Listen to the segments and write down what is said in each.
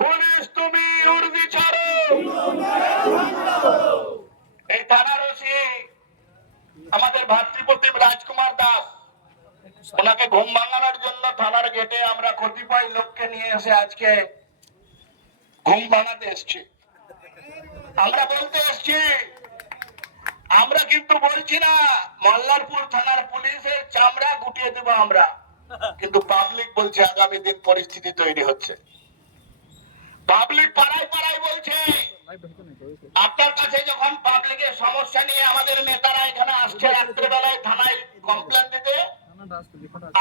Police তুমি উর্দি ছাড়ো। এই থানার ওসি আমাদের ভাতৃপ্রতিম রাজকুমার দাস, ওনাকে ঘুম ভাঙানোর জন্য থানার গেটে আমরা কতিপয় লোককে নিয়ে এসে আজকে ঘুম ভাঙাতে এসছি। আমরা বলতে এসছি, আমরা কিন্তু বলছি না মল্লারপুর থানার পুলিশের চামড়া গুটিয়ে দেব আমরা, কিন্তু পাবলিক বলছে আগামী দিন পরিস্থিতি তৈরি হচ্ছে। পাবলিক পাড়ায় পাড়ায় বলছে, আপনার কাছে যখন পাবলিকের সমস্যা নিয়ে আমাদের নেতারা এখানে আসছে রাত্রেবেলায় থানায় কমপ্লেন দিতে,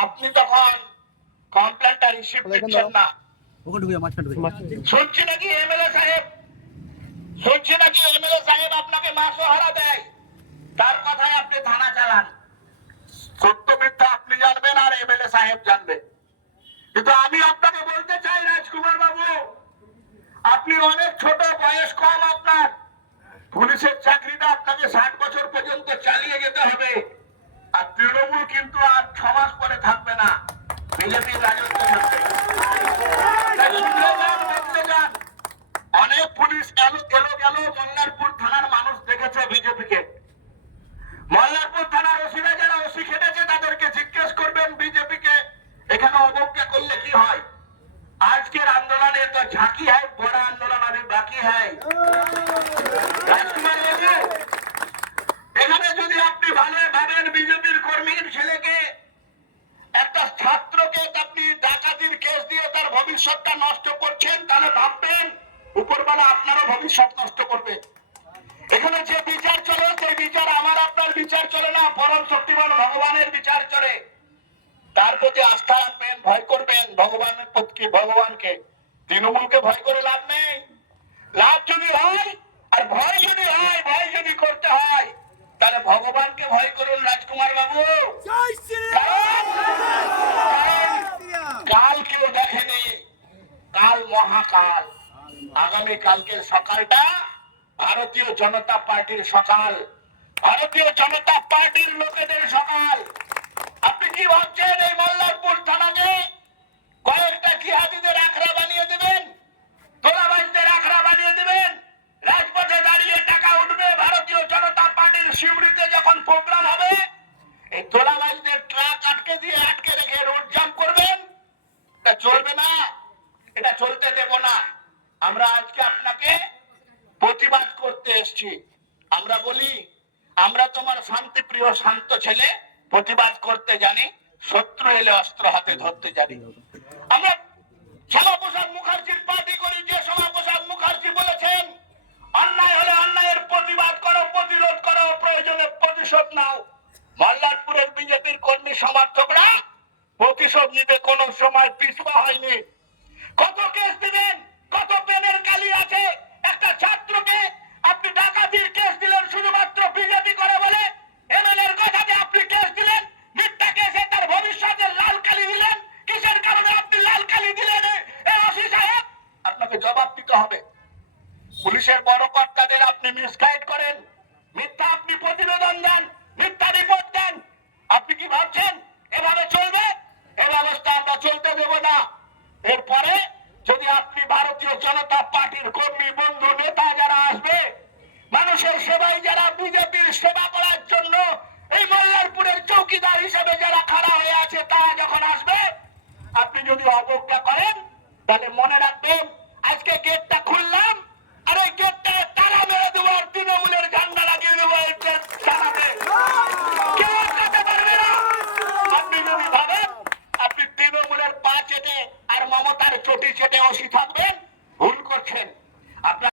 আপনি তখন কমপ্লেনটা রিসিভ করছেন না। শুনছি নাকি এমএলএ সাহেব আপনাকে মাসোহারা দেয়, তার কথায় আপনি থানা চালান। সত্য মিথ্যা আপনি জানবেন আর এমএলএ সাহেব জানবে। কিন্তু আমি আপনাকে বলতে চাই রাজকুমার বাবু, আপনি অনেক ছোট বয়স, কম আপনার, পুলিশের চাকরিটা আপনাকে 60 বছর পর্যন্ত চালিয়ে যেতে হবে। আর তৃণমূল কিন্তু আর 6 মাস পরে থাকবে না, বিজেপির রাজত্ব থাকবে। অনেক পুলিশ গেল মল্লারপুর থানার মানুষ দেখেছে বিজেপিকে। মল্লারপুর থানার ওসিরা যারা ওসি খেটেছে তাদেরকে জিজ্ঞেস করবেন বিজেপিকে এখানে অবজ্ঞা করলে কি হয়। আজকের আন্দোলনে তো ঝাঁকি হয়, বড় আন্দোলন আभी বাকি হয়। রাজকুমার বাবু, এখানে যদি আপনি ভালো ভাবেন বিজেপির কর্মীর ছেলেকে, একটা ছাত্রকে আপনি ডাকাতির কেস দিয়ে তার ভবিষ্যৎটা নষ্ট করছেন, তাহলে ভাববেন উপরওয়ালা আপনারও ভবিষ্যৎ নষ্ট করবে। এখানে যে বিচার চলে সেই বিচার আমার আপনার বিচার চলে না, পরম শক্তিমান ভগবানের বিচার চলে। তার প্রতি আস্থা রাখবেন, ভয় করবেন ভগবানের প্রতি, ভগবানকে। তৃণমূলকে ভয় করে লাভ নেই। লাভ যদি হয় আর ভয় যদি হয়, ভয় যদি করতে হয়, তাহলে ভগবানকে ভয় করুন রাজকুমার বাবু। কাল কেউ দেখেনি, কাল মহাকাল। আগামী কালকের সকালটা ভারতীয় জনতা পার্টির সকাল, ভারতীয় জনতা পার্টির লোকেদের সকাল। আপনি কি ভাবছেন এই মল্লারপুর থানাকে কয়েকটা জিহাদিদের আখড়া বানিয়ে দেবেন, তোলাবাজদের আখড়া বানিয়ে দেবেন, রাজপথে দাঁড়িয়ে টাকা উঠবে, ভারতীয় জনতা পার্টির শিউরিতে যখন প্রোগ্রাম হবে এই তোলাবাজদের ট্রাক আটকে রেখে রোড জাম করবেন? এটা চলবে না, এটা চলতে দেব না। আমরা আজকে আপনাকে প্রতিবাদ করতে এসেছি। আমরা বলি, আমরা তোমার শান্তিপ্রিয় শান্ত ছেলে, প্রতিবাদ করতে জানি, শত্রু এলে অস্ত্র হাতে ধরতে জানি। আমরা শ্যামাপ্রসাদ মুখার্জির পার্টি করি, যে শ্যামাপ্রসাদ মুখার্জি বলেছেন অন্যায় হলে অন্যায়ের প্রতিবাদ করো, প্রতিরোধ করো, প্রয়োজনে প্রতিশোধ নাও। মল্লারপুরের বিজেপির কর্মী সমর্থকরা প্রতিশোধ নিতে কোনো সময় পিছপা হয়নি। কত কেস দিবেন, কত পেনের কালি আছে। একটা ছাত্রকে আপনি ডাকাতির কেস দিলেন শুধুমাত্র বিজেপি করে বলে, এমএলএর কথাতে আপনি কেস দিলেন, মিথ্যা কেসে তার ভবিষ্যতে লাল কালি দিলেন। কিসের কারণে আপনি লাল কালি দিলেন? এই ওসি সাহেব, আপনাকে জবাব দিতে হবে। পুলিশের বড় কর্তাদের আপনি মিসগাইড করেন, মিথ্যা আপনি প্রতিবেদন দেন, মিথ্যা রিপোর্ট দেন। আপনি কি ভাবছেন এভাবে চলবে? এ ব্যবস্থা আমরা চলতে দেব না। এরপরে যদি আপনি ভারতীয় জনতা পার্টির কর্মী বন্ধু নেতা যারা আসবে, মানুষের সেবায় যারা বিজেপির সেবা করার জন্য এই মল্লারপুরের চৌকিদার হিসেবে যারা খাড়া হয়ে আছে, তারা যখন আসবে, আপনি যদি অবজ্ঞা করেন তাহলে মনে রাখবেন আজকে গেটটা খুললাম আর এই গেটটা তালা মেরে দেবো আর তৃণমূলের ঝান্ডা লাগিয়ে দেবো। কেউ আটকাতে পারবে না। আপনি যদি ভাবেন আপনি তৃণমূলের পা চেটে আর মমতার চটি চেটে ওসি থাকবেন, ভুল করছেন। আপনার